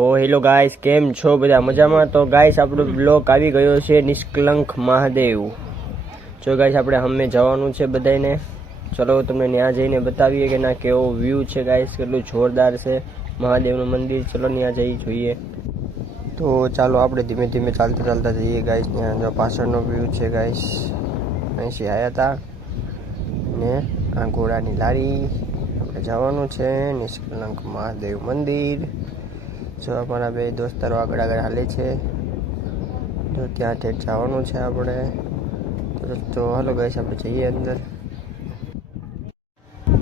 તો hello guys, કેમ છો બધા? મજામાં? તો ગાઈસ આપણો બ્લોગ આવી ગયો છે નિષ્કલંક મહાદેવ. જો ગાઈસ આપણે હમે જવાનું છે બધાને. ચલો તમને ત્યાં જઈને બતાવીએ કે ના કેવો વ્યૂ છે ગાઈસ, કેટલું જોરદાર છે મહાદેવનું મંદિર. ચલો ત્યાં જઈ જોઈએ. તો ચાલો આપણે ધીમે ધીમે ચાલતા ચાલતા જઈએ ગાઈસ. ત્યાં જો પાછળનો વ્યૂ છે ગાઈસ, અહીંથી આવ્યા હતા ને આ ઘોડાની લારી. આપણે જવાનું છે નિષ્કલંક મહાદેવ મંદિર. જો અમારા બે દોસ્તારો આગળ આગળ હાલે છે, તો ત્યાં ઠેઠ જવાનું છે આપણે. તો હાલો ગાઈસ આપણે જઈએ અંદર.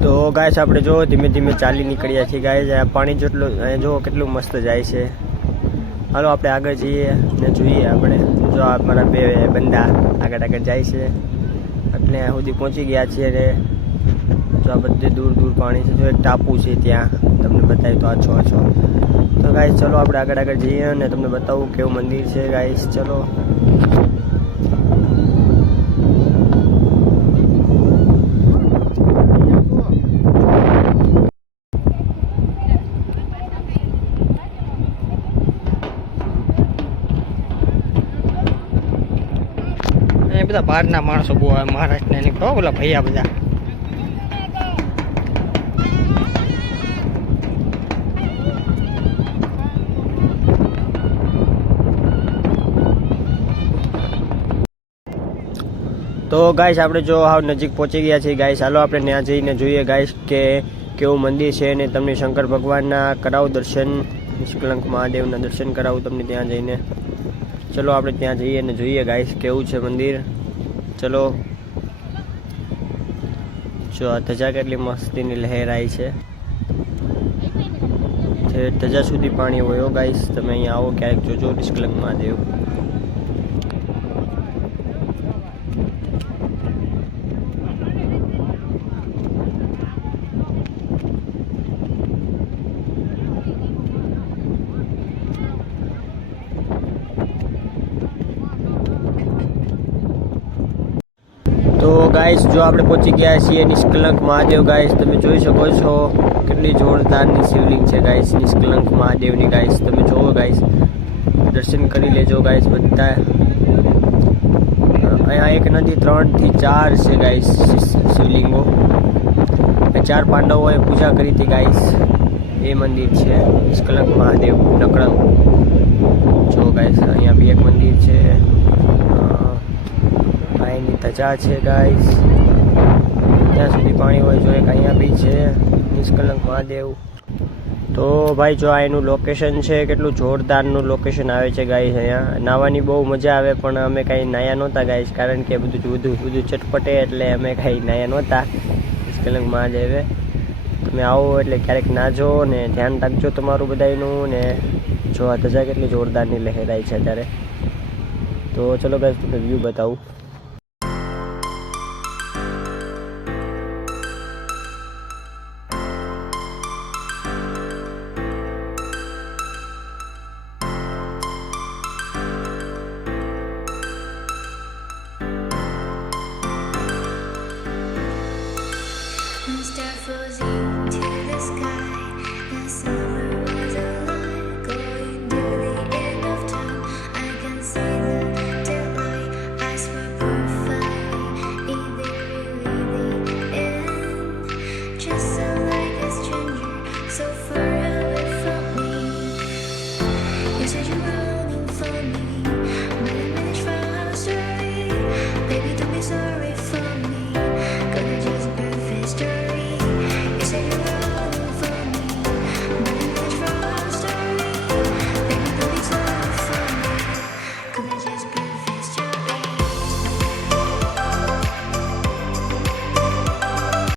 તો ગાઈસ આપણે જો ધીમે ધીમે ચાલી નીકળ્યા છીએ ગાઈસ. આ પાણી જેટલું જો કેટલું મસ્ત જાય છે. હાલો આપણે આગળ જઈએ ને જોઈએ આપણે. જો આ મારા બે બંદા આગળ આગળ જાય છે, એટલે સુધી પહોંચી ગયા છીએ ને જો આ બધે દૂર દૂર પાણી છે. જો એક ટાપુ છે ત્યાં, તમને બતાવી તો આછો આછો. તો ગાઈસ ચલો આપણે આગળ આગળ જઈએ અને તમને બતાવું કેવું મંદિર છે ગાઈસ. ચલો એ બધા બહારના માણસો બહુ આવે, મહારાષ્ટ્રના નીકળો બોલા ભૈયા બધા. તો ગાઈસ આપણે જો હાવ નજીક પહોંચી ગયા છીએ ગાઈસ. હાલો આપણે ત્યાં જઈને જોઈએ ગાઈસ કે કેવું મંદિર છે, અને તમને શંકર ભગવાનના કરાવું દર્શન, નિષ્કલંક મહાદેવના દર્શન કરાવું તમને ત્યાં જઈને. ચલો આપણે ત્યાં જઈએ અને જોઈએ ગાઈસ કેવું છે મંદિર. ચલો જો આ ધજા કેટલી મસ્તીની લહેરાઈ છે. ધજા સુધી પાણી હોય ગાઈસ. તમે અહીંયા આવો ક્યારેક જોજો નિષ્કલંક મહાદેવ. તો ગાઈસ જો આપણે પહોંચી ગયા છીએ નિષ્કલંક મહાદેવ ગાઈસ. તમે જોઈ શકો છો કેટલી જોરદારની શિવલિંગ છે ગાઈસ નિષ્કલંક મહાદેવની ગાઈસ. તમે જોવો ગાઈસ, દર્શન કરી લેજો ગાઈસ બધા. અહીંયા એક નથી 3 થી 4 છે ગાઈસ શિવલિંગો. 4 પાંડવોએ પૂજા કરી હતી ગાઈસ. એ મંદિર છે નિષ્કલંક મહાદેવ નકળંગ. જો ગાઈસ અહીંયા બી એક મંદિર છે. પાણીની ધજા છે ગાઈસ, ત્યાં સુધી પાણી હોય. જો એક અહીંયા બી છે નિષ્કલંક મહાદેવ. તો ભાઈ જો આ એનું લોકેશન છે, કેટલું જોરદારનું લોકેશન આવે છે ગાઈસ. અહીંયા નાહવાની બહુ મજા આવે, પણ અમે કાંઈ નાહ્યા નહોતા ગાઈસ, કારણ કે બધું ચટપટે, એટલે અમે કાંઈ નાહ્યા નહોતા નિષ્કલંક મહાદેવે. તમે આવો એટલે ક્યારેક નાજો ને ધ્યાન રાખજો તમારું બધાનું. ને જો આ ધજા કેટલી જોરદારની લહેરાઈ છે અત્યારે. તો ચલો ગાઈસ તમને વ્યૂ બતાવું. Star floating to the sky. The summer was alive, going to the end of time. I can see the daylight. Eyes were perfect. Is there really the end? Just so like a stranger, so far away from me. You said you were